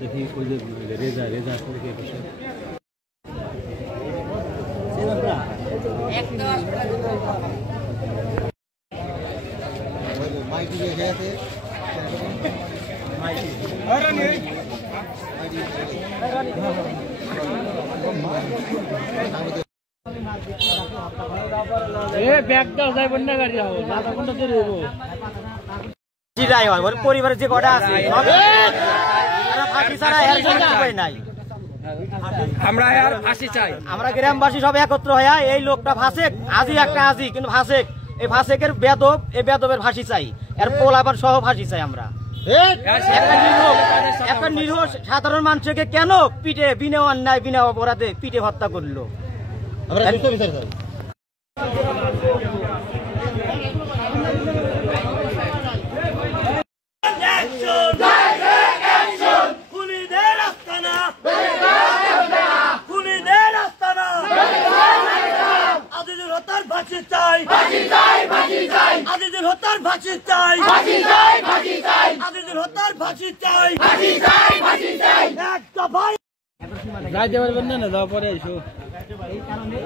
দেখি ওই যে রেজা রেজা আসলে কি বসে মাইকি দিয়ে গেছে মাইকি আরে নেই এ ব্যাগ দাও যাই বন্যা গাড়ি যাও দাদা কোনটা চলে যাবো জিরাই হয় ওর পরিবারের যে কটা আছে তারা ফাঁসি ছাড়া এর কোনো উপায় নাই আমরা আর ফাঁসি চাই আমরা গ্রামবাসী সব একত্র হয়ে এই লোকটা ফাঁসেক আজি একটা আজি কিন্তু ফাঁসেক এই ফাঁসেকের বেদব এই বেদবের ফাঁসি চাই এর পোলাবার সহ ফাঁসি চাই আমরা একটা নিরীহ সাধারণ মানুষকে কেন পিটে বিনা অন্যায় বিনা অপরাধে পিটে হত্যা করলো আমরা সুস্থ বিচার চাই ফাঁসি চাই ফাঁসি চাই ফাঁসি চাই আজিজুল হত্যার ফাঁসি চাই ফাঁসি চাই ফাঁসি চাই আজিজুল হত্যার ফাঁসি চাই ফাঁসি চাই ফাঁসি চাই এক দফা যাইতে পারবেন না যাও পরে আইসো এই কারণে